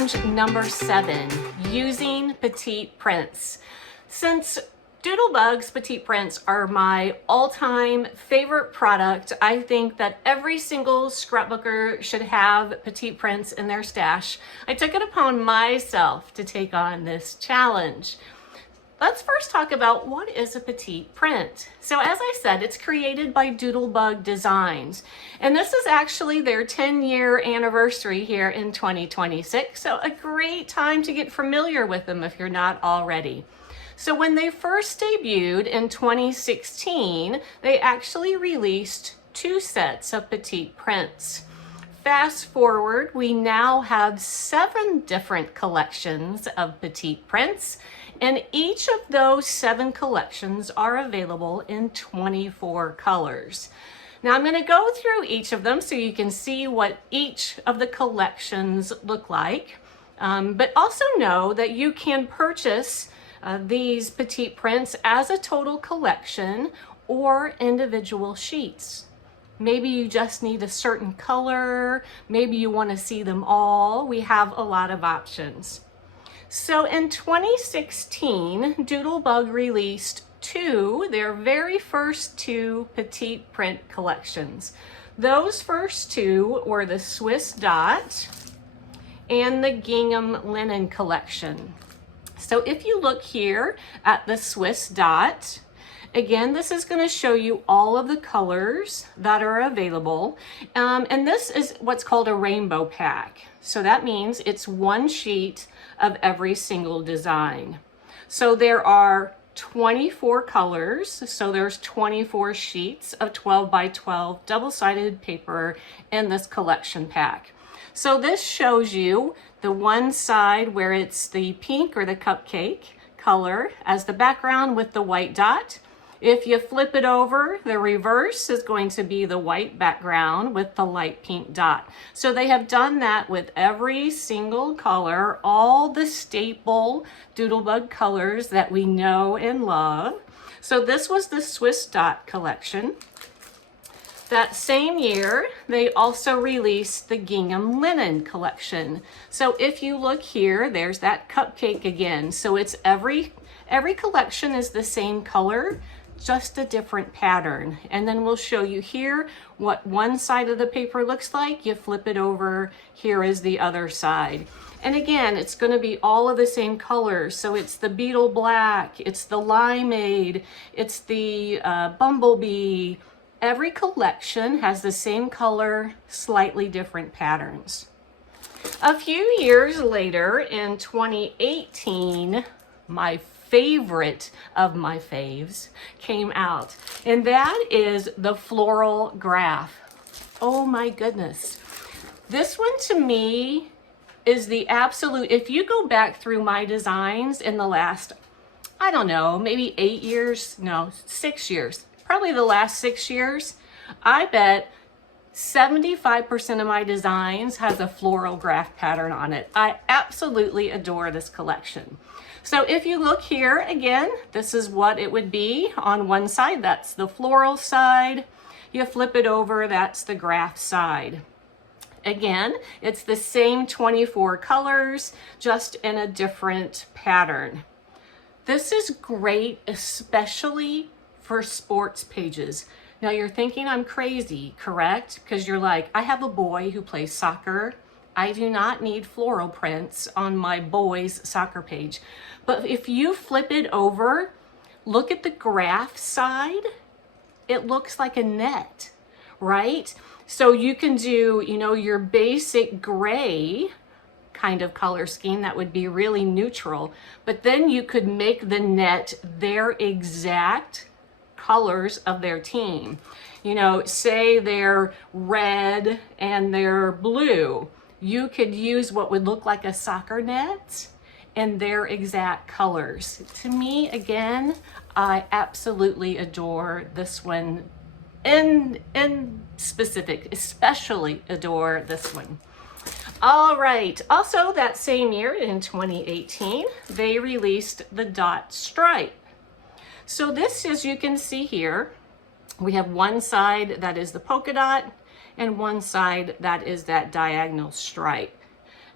challenge number 7, using Petite prints. Since Doodlebug's Petite prints are my all-time favorite product, I think that every single scrapbooker should have Petite prints in their stash. I took it upon myself to take on this challenge. Let's first talk about what is a Petite print. So as I said, it's created by Doodlebug Designs. And this is actually their 10-year anniversary here in 2026. So a great time to get familiar with them if you're not already. So when they first debuted in 2016, they actually released 2 sets of Petite prints. Fast forward, we now have 7 different collections of Petite prints, and each of those 7 collections are available in 24 colors. Now I'm going to go through each of them so you can see what each of the collections look like, but also know that you can purchase these Petite prints as a total collection or individual sheets. Maybe you just need a certain color, maybe you want to see them all. We have a lot of options. So in 2016, Doodlebug released their very first 2 Petite print collections. Those first 2 were the Swiss Dot and the Gingham Linen collection. So if you look here at the Swiss Dot, again, this is going to show you all of the colors that are available. And this is what's called a rainbow pack. So that means it's 1 sheet of every single design. So there are 24 colors. So there's 24 sheets of 12 by 12 double-sided paper in this collection pack. So this shows you the one side where it's the pink or the cupcake color as the background with the white dot. If you flip it over, the reverse is going to be the white background with the light pink dot. So they have done that with every single color, all the staple Doodlebug colors that we know and love. So this was the Swiss Dot collection. That same year, they also released the Gingham Linen collection. So if you look here, there's that cupcake again. So it's every collection is the same color, just a different pattern. And then we'll show you here what one side of the paper looks like. You flip it over, here is the other side. And again, it's going to be all of the same colors. So it's the Beetle Black, it's the Limeade, it's the Bumblebee. Every collection has the same color, slightly different patterns. A few years later, in 2018, my favorite of my faves came out, and that is the floral graph. Oh my goodness. This one to me is the absolute, if you go back through my designs in the last, I don't know, maybe 8 years, no, 6 years, probably the last 6 years, I bet 75% of my designs has a floral graph pattern on it. I absolutely adore this collection. So if you look here again, this is what it would be on one side. That's the floral side. You flip it over, that's the graph side. Again, it's the same 24 colors, just in a different pattern. This is great, especially for sports pages. Now you're thinking I'm crazy, correct? Because you're like, I have a boy who plays soccer. I do not need floral prints on my boy's soccer page. But if you flip it over, look at the graph side. It looks like a net, right? So you can do, you know, your basic gray kind of color scheme that would be really neutral, but then you could make the net their exact colors of their team. You know, say they're red and they're blue. You could use what would look like a soccer net and their exact colors. To me, again, I absolutely adore this one in specific, especially adore this one. All right, also that same year in 2018, they released the Dot Stripe. So this, as you can see here, we have one side that is the polka dot and one side that is that diagonal stripe.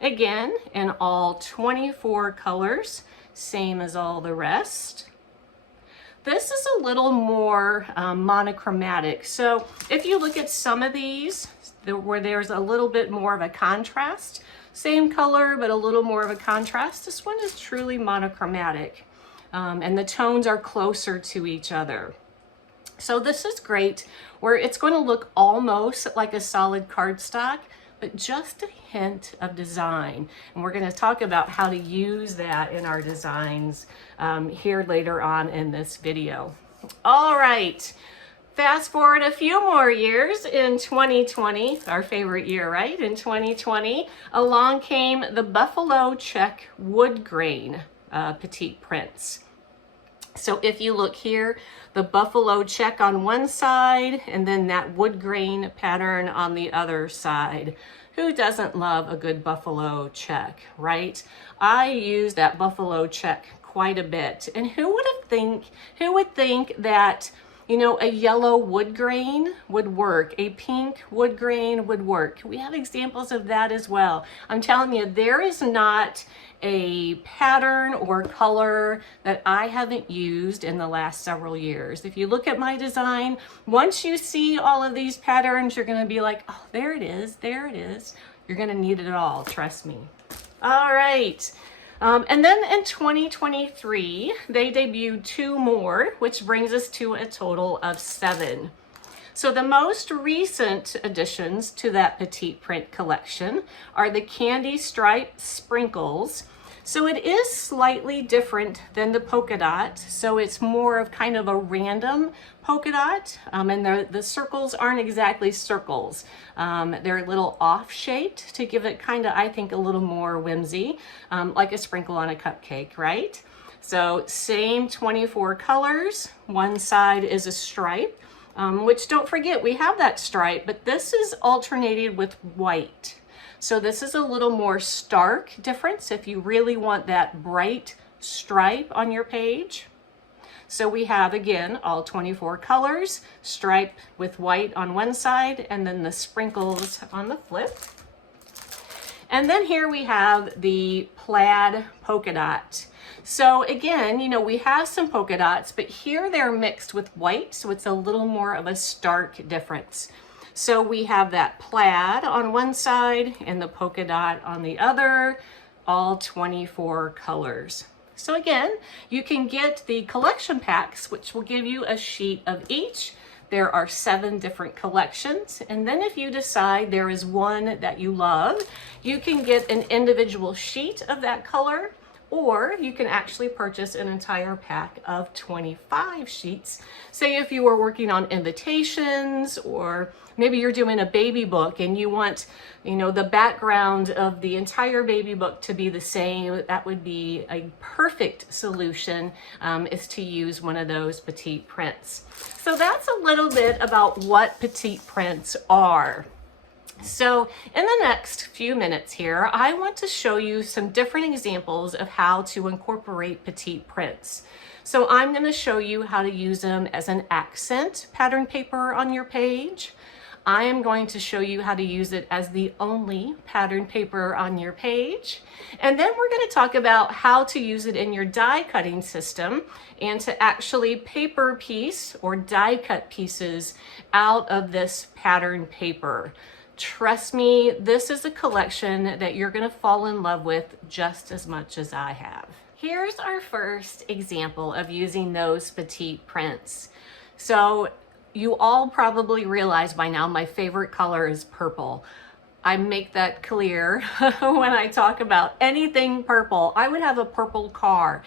Again, in all 24 colors, same as all the rest. This is a little more monochromatic. So if you look at some of these, where there's a little bit more of a contrast, same color, but a little more of a contrast, this one is truly monochromatic. And the tones are closer to each other. So this is great, where it's going to look almost like a solid cardstock, but just a hint of design. And we're going to talk about how to use that in our designs here later on in this video. All right, fast forward a few more years. In 2020, our favorite year, right? In 2020, along came the buffalo check wood grain petite prints. So if you look here, the buffalo check on one side and then that wood grain pattern on the other side. Who doesn't love a good buffalo check, right? I use that buffalo check quite a bit. And who would think that, you know, a yellow wood grain would work, a pink wood grain would work? We have examples of that as well. I'm telling you, there is not a pattern or color that I haven't used in the last several years. If you look at my design, once you see all of these patterns, you're going to be like, oh, there it is, there it is. You're going to need it all, trust me. All right. And then in 2023, they debuted 2 more, which brings us to a total of 7. So the most recent additions to that petite print collection are the candy stripe sprinkles. So it is slightly different than the polka dot. So it's more of kind of a random polka dot. And the circles aren't exactly circles. They're a little off shaped to give it kind of, I think, a little more whimsy, like a sprinkle on a cupcake, right? So same 24 colors. One side is a stripe. Which don't forget, we have that stripe, but this is alternated with white. So this is a little more stark difference if you really want that bright stripe on your page. So we have, again, all 24 colors, stripe with white on one side, and then the sprinkles on the flip. And then here we have the plaid polka dot. So again, you know, we have some polka dots, but here they're mixed with white, so it's a little more of a stark difference. So we have that plaid on one side and the polka dot on the other, all 24 colors. So again, you can get the collection packs, which will give you a sheet of each. There are 7 different collections. And then if you decide there is one that you love, you can get an individual sheet of that color, or you can actually purchase an entire pack of 25 sheets. Say if you were working on invitations, or maybe you're doing a baby book and you want, you know, the background of the entire baby book to be the same, that would be a perfect solution, is to use one of those petite prints. So that's a little bit about what petite prints are. So in the next few minutes here, I want to show you some different examples of how to incorporate petite prints. So I'm going to show you how to use them as an accent pattern paper on your page. I am going to show you how to use it as the only pattern paper on your page. And then we're going to talk about how to use it in your die cutting system and to actually paper piece or die cut pieces out of this pattern paper. Trust me, this is a collection that you're going to fall in love with just as much as I have. Here's our first example of using those petite prints. So you all probably realize by now my favorite color is purple. I make that clear when I talk about anything purple. I would have a purple car.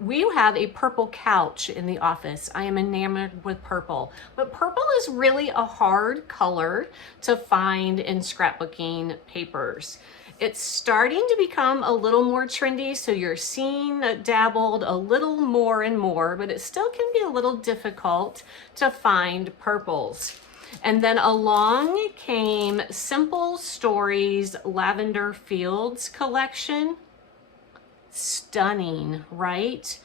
We have a purple couch in the office. I am enamored with purple, but purple is really a hard color to find in scrapbooking papers. It's starting to become a little more trendy, so you're seeing it dabbled a little more and more, but it still can be a little difficult to find purples. And then along came Simple Stories Lavender Fields collection. Stunning, right?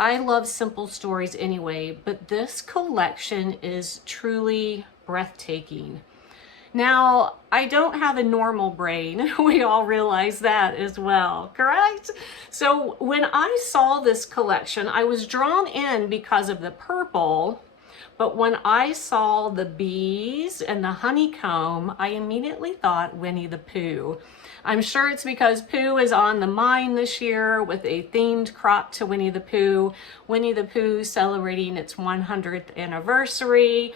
I love Simple Stories anyway, but this collection is truly breathtaking. Now, I don't have a normal brain. We all realize that as well, correct? So when I saw this collection, I was drawn in because of the purple, but when I saw the bees and the honeycomb, I immediately thought Winnie the Pooh. I'm sure it's because Pooh is on the mind this year with a themed crop to Winnie the Pooh. Winnie the Pooh celebrating its 100th anniversary.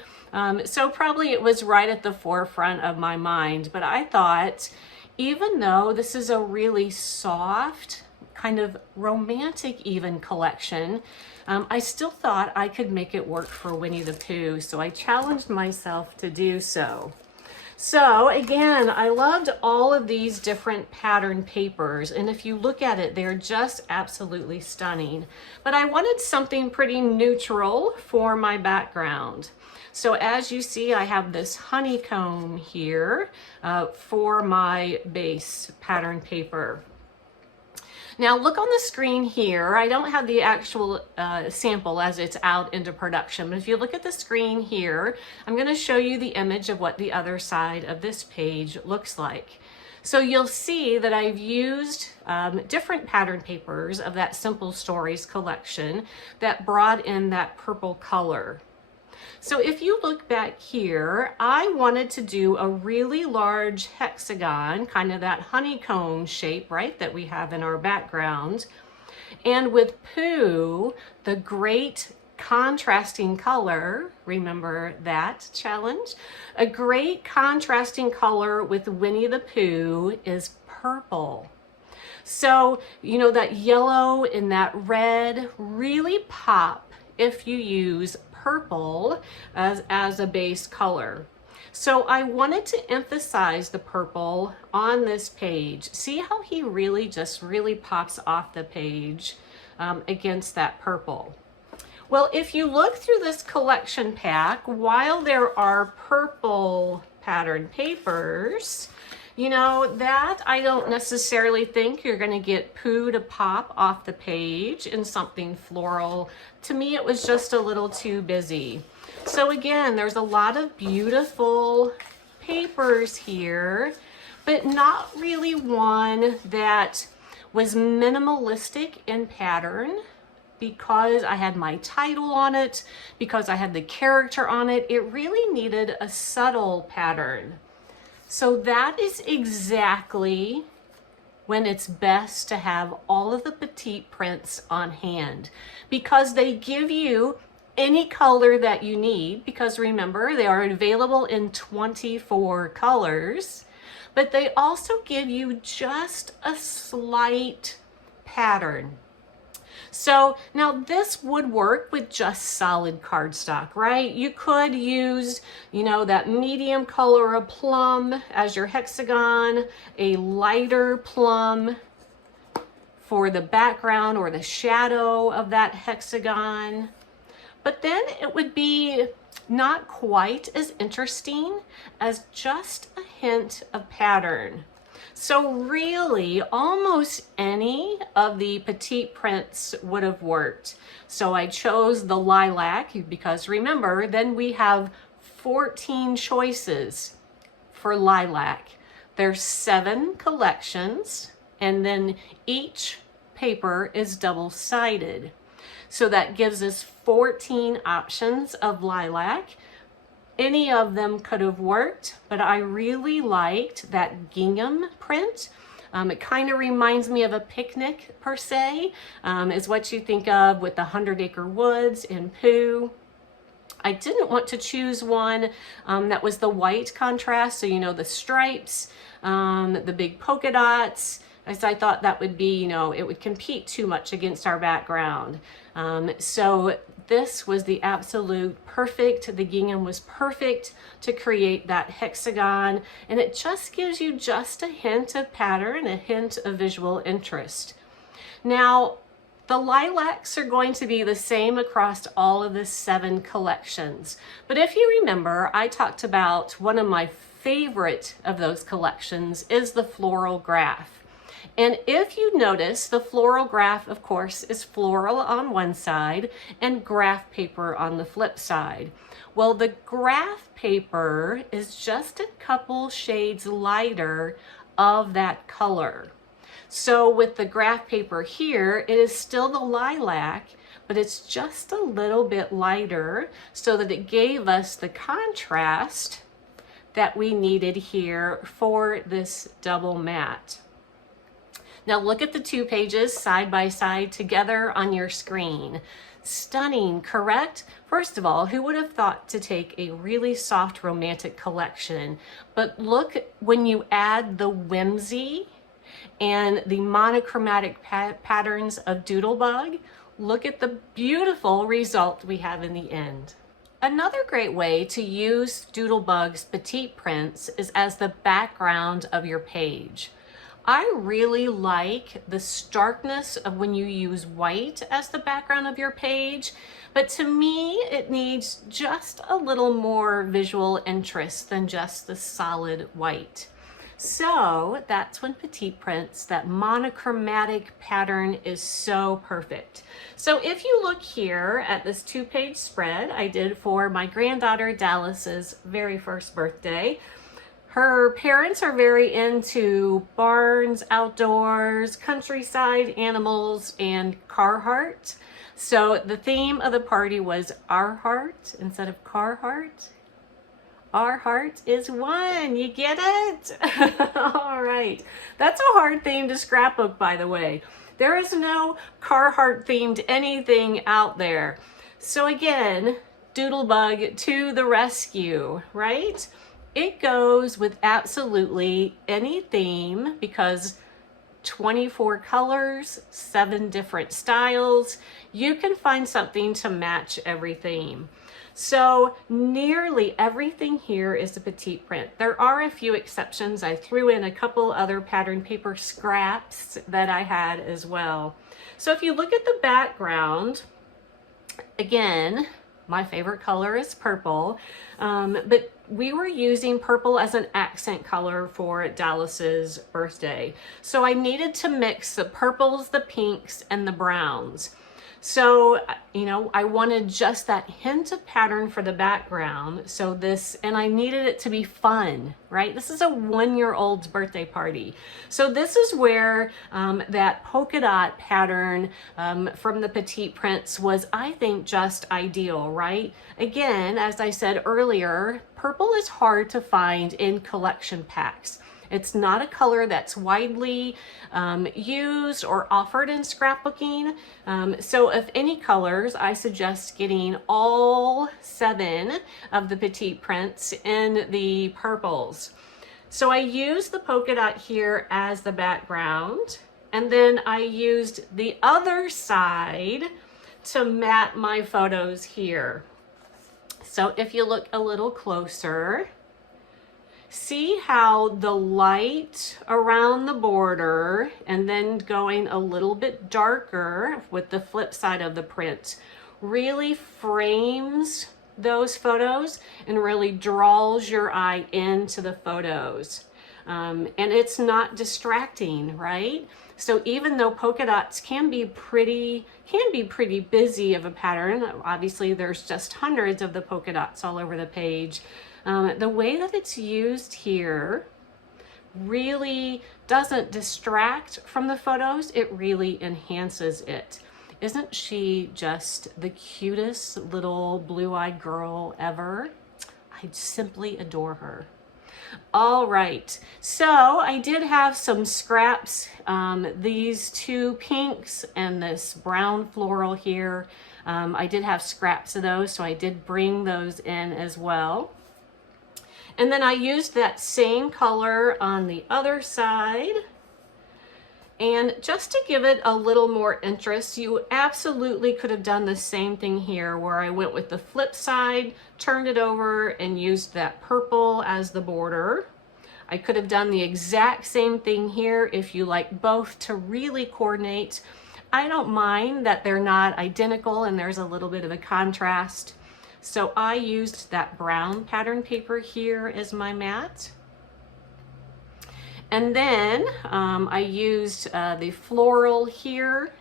So probably it was right at the forefront of my mind. But I thought, even though this is a really soft, kind of romantic even collection, I still thought I could make it work for Winnie the Pooh. So I challenged myself to do so. So again, I loved all of these different pattern papers, and if you look at it, they're just absolutely stunning. But I wanted something pretty neutral for my background. So as you see, I have this honeycomb here for my base pattern paper. Now look on the screen here. I don't have the actual sample as it's out into production, but if you look at the screen here, I'm going to show you the image of what the other side of this page looks like. So you'll see that I've used different pattern papers of that Simple Stories collection that brought in that purple color. So if you look back here, I wanted to do a really large hexagon, kind of that honeycomb shape, right, that we have in our background. And with Pooh, the great contrasting color, remember that challenge? A great contrasting color with Winnie the Pooh is purple. So, you know, that yellow and that red really pop if you use purple as a base color. So I wanted to emphasize the purple on this page. See how he really pops off the page against that purple. Well, if you look through this collection pack, while there are purple pattern papers, you know, that I don't necessarily think you're going to get Pooh to pop off the page in something floral. To me, it was just a little too busy. So again, there's a lot of beautiful papers here, but not really one that was minimalistic in pattern. Because I had my title on it, because I had the character on it, it really needed a subtle pattern. So that is exactly when it's best to have all of the Petite prints on hand, because they give you any color that you need, because remember, they are available in 24 colors, but they also give you just a slight pattern. So now this would work with just solid cardstock, right? You could use, you know, that medium color of plum as your hexagon, a lighter plum for the background or the shadow of that hexagon. But then it would be not quite as interesting as just a hint of pattern. So really, almost any of the Petite prints would have worked. So I chose the lilac because remember, then we have 14 choices for lilac. There's 7 collections, and then each paper is double-sided. So that gives us 14 options of lilac. Any of them could have worked, but I really liked that gingham print. It kind of reminds me of a picnic per se, is what you think of with the 100 Acre Woods in Pooh. I didn't want to choose one that was the white contrast, so you know, the stripes, the big polka dots, as I thought that would be, you know, it would compete too much against our background. So this was the absolute perfect, the gingham was perfect to create that hexagon, and it just gives you just a hint of pattern, a hint of visual interest. Now, the lilacs are going to be the same across all of the 7 collections. But if you remember, I talked about one of my favorite of those collections is the floral graph. And if you notice, the floral graph, of course, is floral on one side and graph paper on the flip side. Well, the graph paper is just a couple shades lighter of that color. So with the graph paper here, it is still the lilac, but it's just a little bit lighter so that it gave us the contrast that we needed here for this double mat. Now look at the two pages side by side together on your screen. Stunning, correct? First of all, who would have thought to take a really soft romantic collection? But look, when you add the whimsy and the monochromatic patterns of Doodlebug, look at the beautiful result we have in the end. Another great way to use Doodlebug's Petite prints is as the background of your page. I really like the starkness of when you use white as the background of your page, but to me it needs just a little more visual interest than just the solid white. So that's when Petite prints, that monochromatic pattern is so perfect. So if you look here at this 2-page spread I did for my granddaughter Dallas's very first birthday, her parents are very into barns, outdoors, countryside, animals, and Carhartt. So the theme of the party was Our Heart instead of Carhartt. Our heart is one. You get it? All right. That's a hard theme to scrapbook, by the way. There is no Carhartt themed anything out there. So again, Doodlebug to the rescue, right? It goes with absolutely any theme because 24 colors, 7 different styles. You can find something to match every theme. So nearly everything here is a Petite print. There are a few exceptions. I threw in a couple other pattern paper scraps that I had as well. So if you look at the background, again, my favorite color is purple, but we were using purple as an accent color for Dallas's birthday. So I needed to mix the purples, the pinks, and the browns. So, you know, I wanted just that hint of pattern for the background. So this, and I needed it to be fun, right? This is a 1-year-old's birthday party. So this is where that polka dot pattern from the Petite prints was, I think, just ideal, right? Again, as I said earlier, purple is hard to find in collection packs. It's not a color that's widely used or offered in scrapbooking. So of any colors, I suggest getting all 7 of the Petite prints in the purples. So I used the polka dot here as the background, and then I used the other side to mat my photos here. So if you look a little closer, see how the light around the border and then going a little bit darker with the flip side of the print really frames those photos and really draws your eye into the photos. And it's not distracting, right? So even though polka dots can be pretty busy of a pattern, obviously there's just hundreds of the polka dots all over the page. The way that it's used here really doesn't distract from the photos, it really enhances it. Isn't she just the cutest little blue-eyed girl ever? I simply adore her. All right, so I did have some scraps, these 2 pinks and this brown floral here. I did have scraps of those, so I did bring those in as well. And then I used that same color on the other side. And just to give it a little more interest, you absolutely could have done the same thing here where I went with the flip side, turned it over, and used that purple as the border. I could have done the exact same thing here if you like both to really coordinate. I don't mind that they're not identical and there's a little bit of a contrast. So I used that brown pattern paper here as my mat. And then I used the floral here,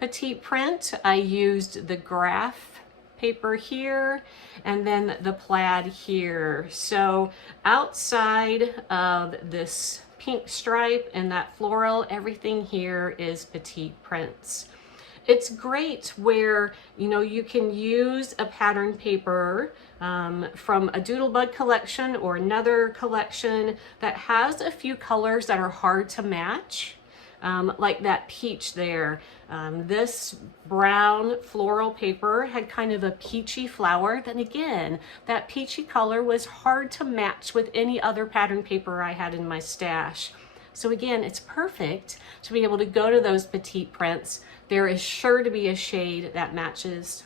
Petite print. I used the graph paper here, and then the plaid here. So outside of this pink stripe and that floral, everything here is Petite prints. It's great where, you know, you can use a pattern paper from a Doodlebug collection or another collection that has a few colors that are hard to match. Like that peach there. This brown floral paper had kind of a peachy flower. Then again, that peachy color was hard to match with any other pattern paper I had in my stash. So again, it's perfect to be able to go to those Petite prints. There is sure to be a shade that matches.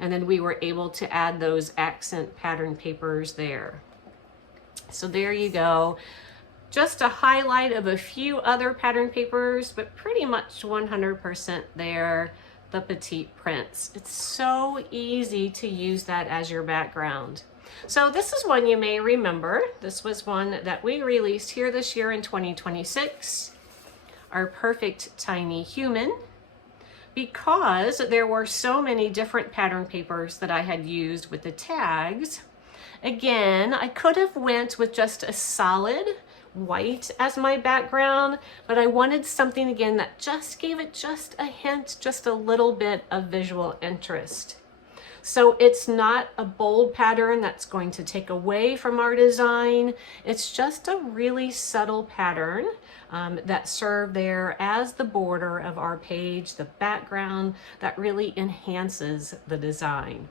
And then we were able to add those accent pattern papers there. So there you go. Just a highlight of a few other pattern papers, but pretty much 100% there, the Petite prints. It's so easy to use that as your background. So this is one you may remember. This was one that we released here this year in 2026, our Perfect Tiny Human, because there were so many different pattern papers that I had used with the tags. Again, I could have went with just a solid white as my background, but I wanted something again that just gave it just a hint, just a little bit of visual interest. So it's not a bold pattern that's going to take away from our design. It's just a really subtle pattern that served there as the border of our page, the background that really enhances the design.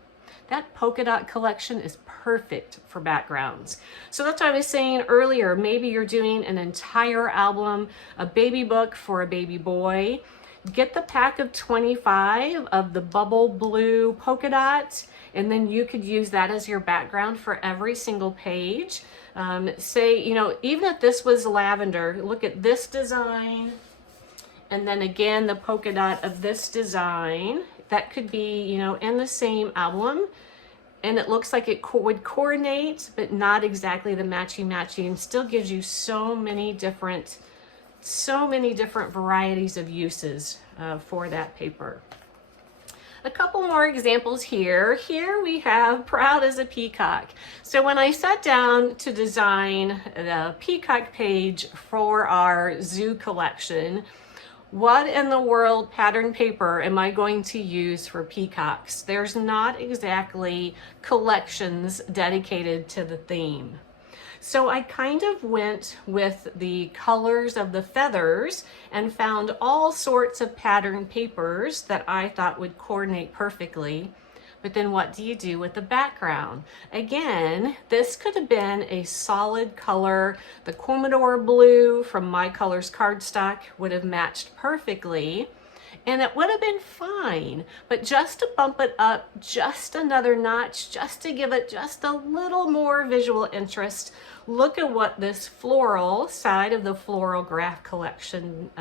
That polka dot collection is perfect for backgrounds. So that's what I was saying earlier. Maybe you're doing an entire album, a baby book for a baby boy. Get the pack of 25 of the bubble blue polka dot, and then you could use that as your background for every single page. Say, you know, even if this was lavender, look at this design, and then again the polka dot of this design. That could be, you know, in the same album, and it looks like it would coordinate, but not exactly the matchy. Still gives you so many different varieties of uses for that paper. A couple more examples here. Here we have Proud as a Peacock. So when I sat down to design the peacock page for our zoo collection, what in the world pattern paper am I going to use for peacocks? There's not exactly collections dedicated to the theme. So I kind of went with the colors of the feathers and found all sorts of pattern papers that I thought would coordinate perfectly. But then what do you do with the background? Again, this could have been a solid color. The Commodore blue from My Colors cardstock would have matched perfectly, and it would have been fine. But just to bump it up just another notch, just to give it just a little more visual interest, look at what this floral side of the floral graph collection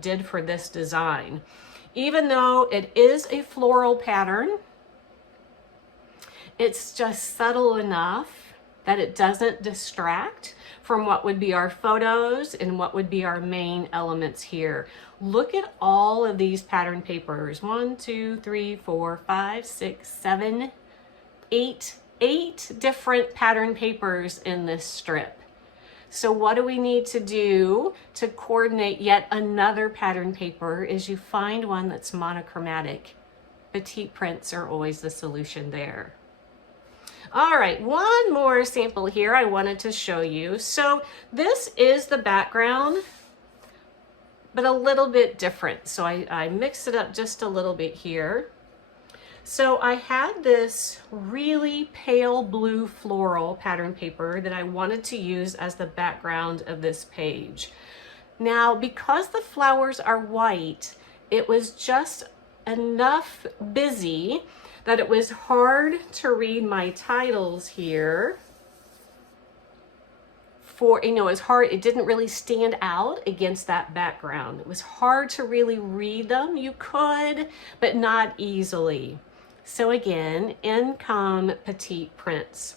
did for this design. Even though it is a floral pattern, it's just subtle enough that it doesn't distract from what would be our photos and what would be our main elements here. Look at all of these pattern papers. 1, 2, 3, 4, 5, 6, 7, 8 different pattern papers in this strip. So what do we need to do to coordinate yet another pattern paper is you find one that's monochromatic. Petite prints are always the solution there. All right, one more sample here I wanted to show you. So this is the background, but a little bit different. So I mixed it up just a little bit here. So I had this really pale blue floral pattern paper that I wanted to use as the background of this page. Now, because the flowers are white, it was just enough busy that it was hard to read my titles here. It was hard, it didn't really stand out against that background. It was hard to really read them. You could, but not easily. So again, in come Petite prints.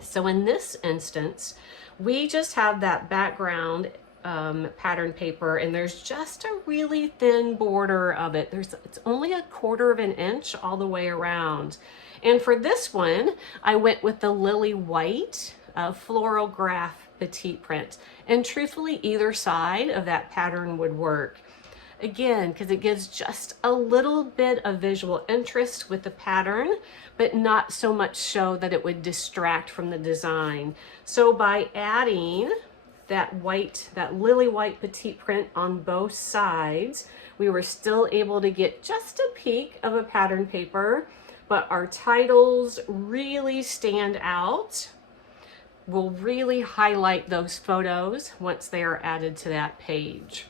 So in this instance, we just have that background pattern paper, and there's just a really thin border of it. It's only 1/4 of an inch all the way around. And for this one, I went with the lily white floral graph petite print. And truthfully, either side of that pattern would work. Again, because it gives just a little bit of visual interest with the pattern, but not so much so that it would distract from the design. So by adding that lily white petite print on both sides, we were still able to get just a peek of a pattern paper, but our titles really stand out. Will really highlight those photos once they are added to that page.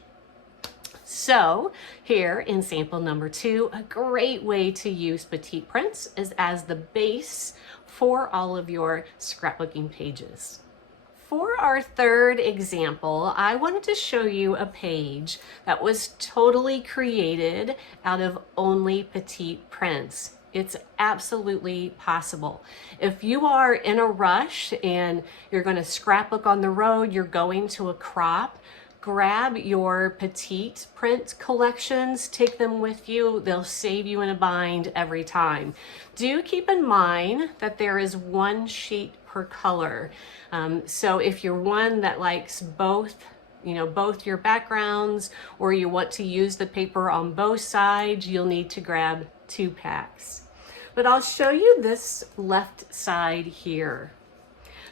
So here in sample number 2, a great way to use petite prints is as the base for all of your scrapbooking pages. For our third example, I wanted to show you a page that was totally created out of only petite prints. It's absolutely possible. If you are in a rush and you're going to scrapbook on the road, you're going to a crop, grab your petite print collections, take them with you. They'll save you in a bind every time. Do keep in mind that there is 1 sheet per color. So if you're one that likes both your backgrounds, or you want to use the paper on both sides, you'll need to grab 2 packs. But I'll show you this left side here.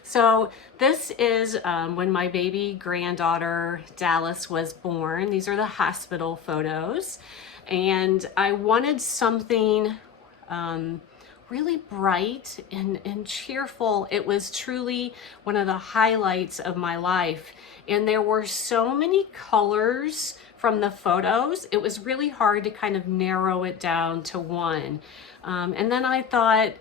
So this is when my baby granddaughter Dallas was born. These are the hospital photos. And I wanted something really bright and cheerful. It was truly one of the highlights of my life. And there were so many colors from the photos, it was really hard to kind of narrow it down to one. And then I thought,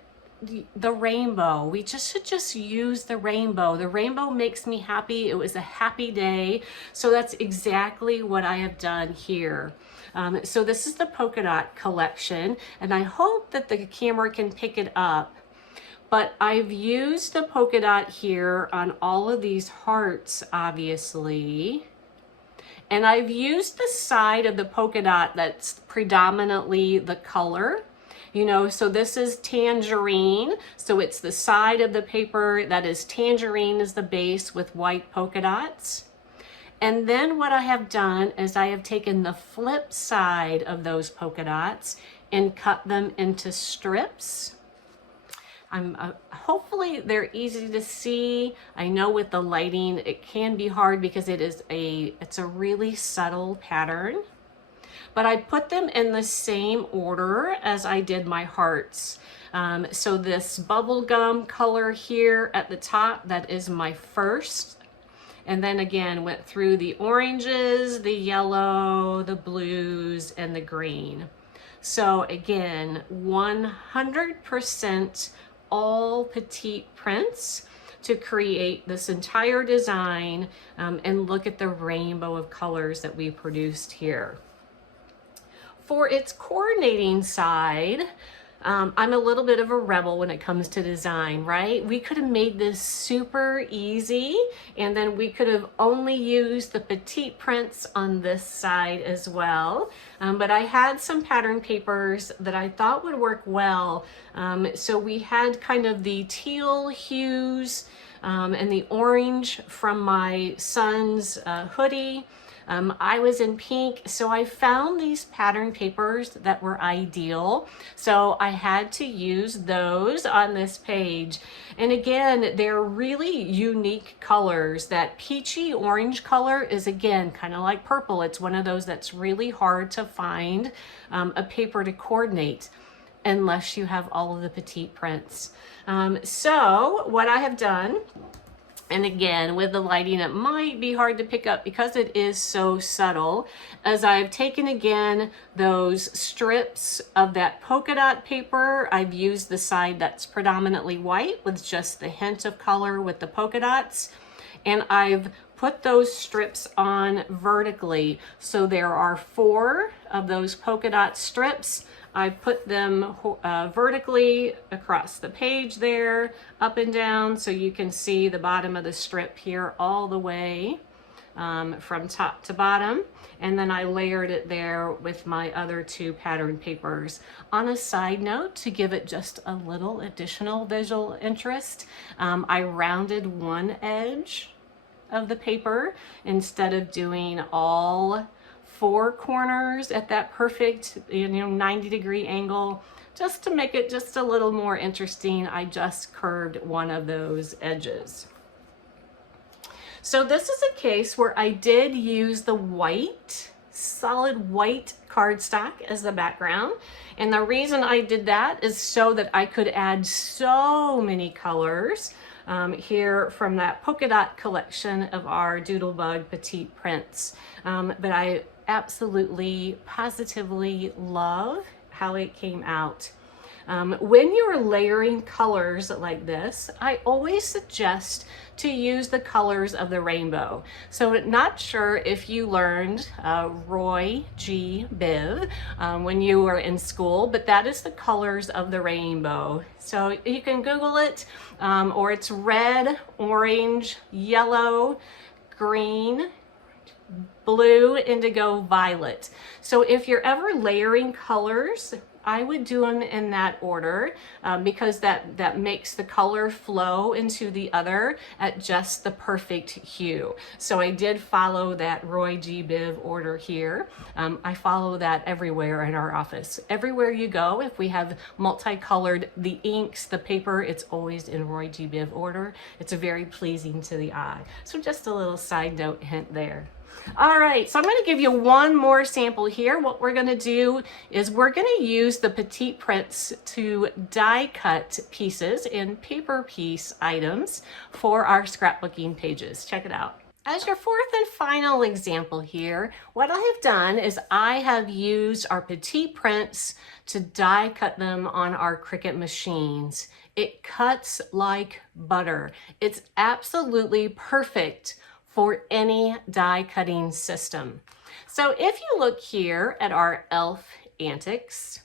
the rainbow, we should just use the rainbow. The rainbow makes me happy. It was a happy day. So that's exactly what I have done here. So this is the polka dot collection, and I hope that the camera can pick it up. But I've used the polka dot here on all of these hearts, obviously. And I've used the side of the polka dot that's predominantly the color. So this is tangerine. So it's the side of the paper that is tangerine as the base with white polka dots. And then what I have done is I have taken the flip side of those polka dots and cut them into strips. Hopefully they're easy to see. I know with the lighting it can be hard because it's a really subtle pattern. But I put them in the same order as I did my hearts. So this bubblegum color here at the top, that is my first. And then again, went through the oranges, the yellow, the blues, and the green. So again, 100% all petite prints to create this entire design, and look at the rainbow of colors that we produced here. For its coordinating side, I'm a little bit of a rebel when it comes to design, right? We could have made this super easy, and then we could have only used the petite prints on this side as well. But I had some pattern papers that I thought would work well. So we had kind of the teal hues and the orange from my son's hoodie. I was in pink, so I found these pattern papers that were ideal. So I had to use those on this page. And again, they're really unique colors. That peachy orange color is, again, kind of like purple. It's one of those that's really hard to find a paper to coordinate unless you have all of the petite prints. So what I have done, and again, with the lighting, it might be hard to pick up because it is so subtle, as I've taken again those strips of that polka dot paper. I've used the side that's predominantly white with just the hint of color with the polka dots. And I've put those strips on vertically. So there are 4 of those polka dot strips I put them vertically across the page there, up and down, so you can see the bottom of the strip here all the way from top to bottom. And then I layered it there with my other 2 pattern papers. On a side note, to give it just a little additional visual interest, I rounded one edge of the paper instead of doing all 4 corners at that perfect 90-degree angle. Just to make it just a little more interesting, I just curved one of those edges. So this is a case where I did use the white, solid white cardstock as the background. And the reason I did that is so that I could add so many colors here from that polka dot collection of our Doodlebug Petite prints. But I absolutely, positively love how it came out. When you're layering colors like this, I always suggest to use the colors of the rainbow. So not sure if you learned Roy G. Biv when you were in school, but that is the colors of the rainbow. So you can Google it, or it's red, orange, yellow, green, blue, indigo, violet. So if you're ever layering colors, I would do them in that order because that makes the color flow into the other at just the perfect hue. So I did follow that Roy G. Biv order here. I follow that everywhere in our office. Everywhere you go, if we have multicolored, the inks, the paper, it's always in Roy G. Biv order. It's very pleasing to the eye. So just a little side note hint there. All right, so I'm going to give you one more sample here. What we're going to do is we're going to use the Petite prints to die cut pieces and paper piece items for our scrapbooking pages. Check it out. As your 4th and final example here, what I have done is I have used our Petite prints to die cut them on our Cricut machines. It cuts like butter. It's absolutely perfect for any die cutting system. So if you look here at our elf antics,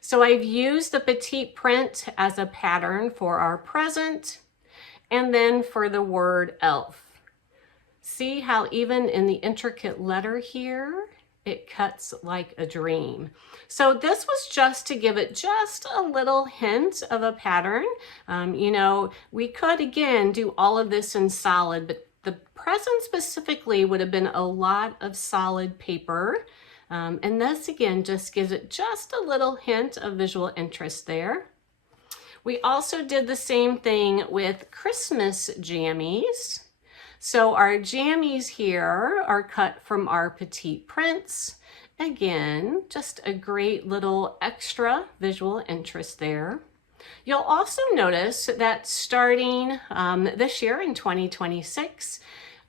so I've used the Petite print as a pattern for our present and then for the word elf. See how even in the intricate letter here, it cuts like a dream. So this was just to give it just a little hint of a pattern. You know, we could again do all of this in solid, but the present specifically would have been a lot of solid paper. And this again just gives it just a little hint of visual interest there. We also did the same thing with Christmas jammies. So our jammies here are cut from our Petite prints. Again, just a great little extra visual interest there. You'll also notice that starting this year in 2026,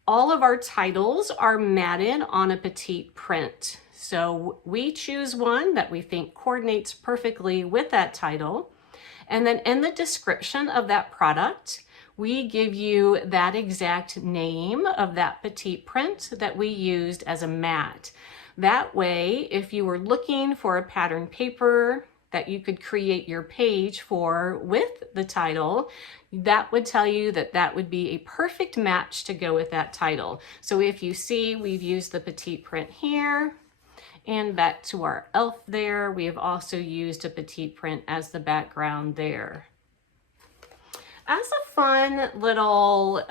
all of our titles are matted on a Petite print. So we choose one that we think coordinates perfectly with that title. And then in the description of that product, we give you that exact name of that Petite print that we used as a mat. That way, if you were looking for a pattern paper that you could create your page for with the title, that would tell you that that would be a perfect match to go with that title. So if you see, we've used the Petite print here, and back to our elf there, we have also used a Petite print as the background there. As a fun little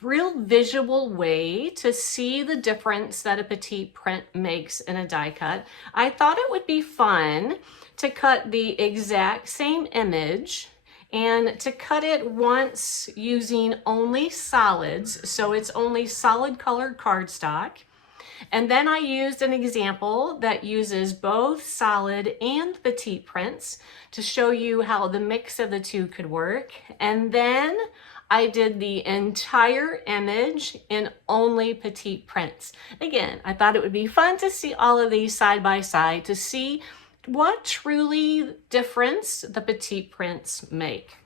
real visual way to see the difference that a Petite print makes in a die cut, I thought it would be fun to cut the exact same image and to cut it once using only solids, so it's only solid colored cardstock. And then I used an example that uses both solid and Petite prints to show you how the mix of the two could work. And then I did the entire image in only Petite prints. Again, I thought it would be fun to see all of these side by side to see what truly difference the Petite prints make.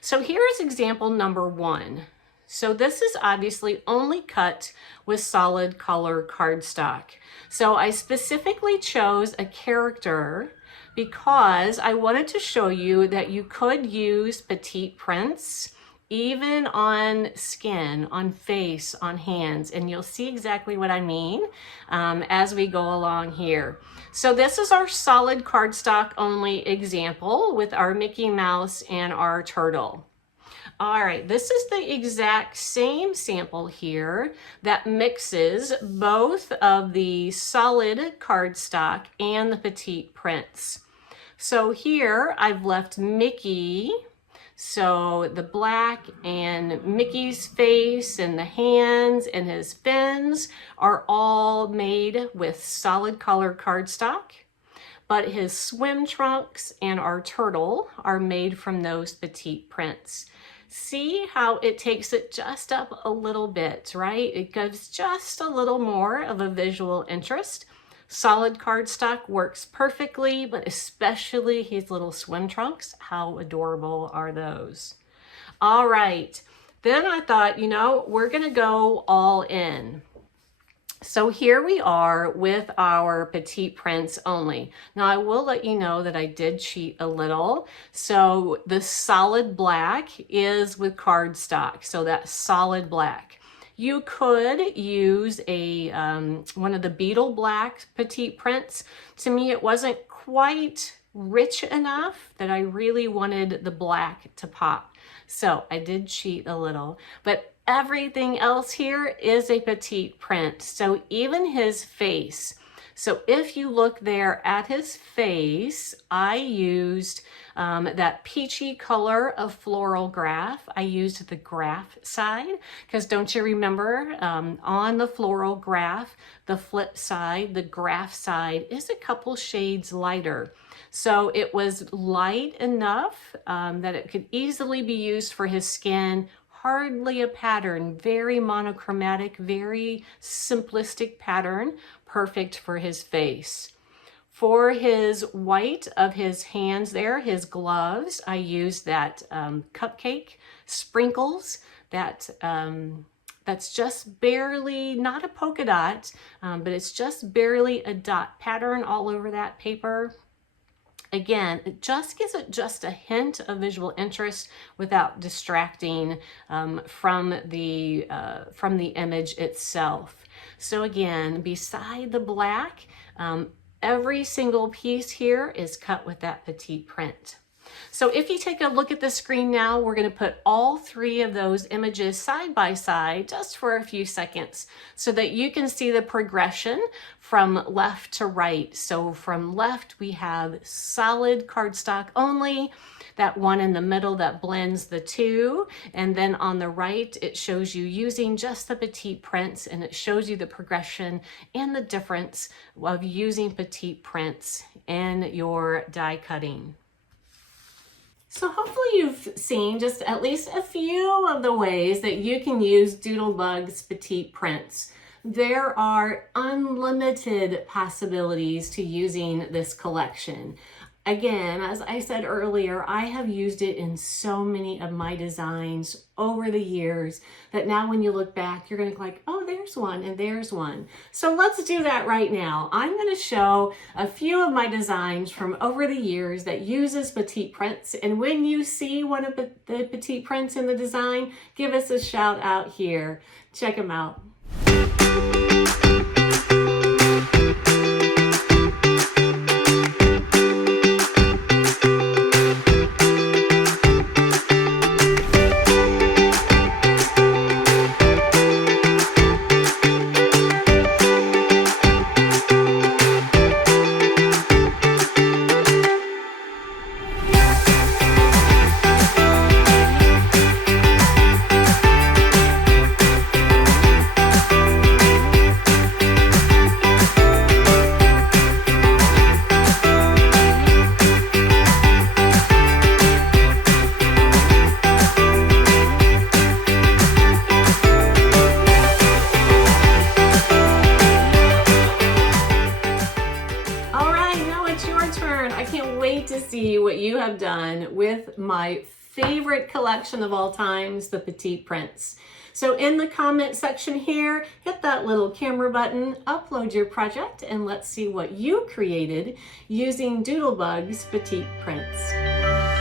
So here's example number 1. So this is obviously only cut with solid color cardstock. So I specifically chose a character because I wanted to show you that you could use petite prints even on skin, on face, on hands, and you'll see exactly what I mean as we go along here. So this is our solid cardstock only example with our Mickey Mouse and our turtle. All right, this is the exact same sample here that mixes both of the solid cardstock and the petite prints. So here I've left Mickey, so the black and Mickey's face and the hands and his fins are all made with solid color cardstock, but his swim trunks and our turtle are made from those petite prints. See how it takes it just up a little bit, right? It gives just a little more of a visual interest. Solid cardstock works perfectly, but especially his little swim trunks. How adorable are those? All right, then I thought, you know, we're gonna go all in. So here we are with our petite prints only. Now I will let you know that I did cheat a little. So the solid black is with cardstock, so that's solid black. You could use a one of the beetle black petite prints. To me, it wasn't quite rich enough that I really wanted the black to pop. So I did cheat a little, but everything else here is a petite print. So even his face. So if you look there at his face, I used that peachy color of floral graph. I used the graph side because don't you remember on the floral graph, the flip side, the graph side is a couple shades lighter. So it was light enough that it could easily be used for his skin. Hardly a pattern, very monochromatic, very simplistic pattern, perfect for his face. For his white of his hands there, his gloves, I used that cupcake sprinkles, that's just barely, not a polka dot, but it's just barely a dot pattern all over that paper. Again, it just gives it just a hint of visual interest without distracting from the image itself. So again, beside the black, every single piece here is cut with that petite print. So if you take a look at the screen now, we're going to put all three of those images side by side just for a few seconds so that you can see the progression from left to right. So from left, we have solid cardstock only, that one in the middle that blends the two. And then on the right, it shows you using just the petite prints, and it shows you the progression and the difference of using petite prints in your die cutting. So hopefully you've seen just at least a few of the ways that you can use Doodlebug's petite prints. There are unlimited possibilities to using this collection. Again, as I said earlier, I have used it in so many of my designs over the years that now when you look back, you're going to be like, oh, there's one and there's one. So let's do that right now. I'm going to show a few of my designs from over the years that uses petite prints. And when you see one of the petite prints in the design, give us a shout out here. Check them out. To see what you have done with my favorite collection of all times, the Petite prints. So in the comment section here, hit that little camera button, upload your project, and let's see what you created using Doodlebug's Petite prints.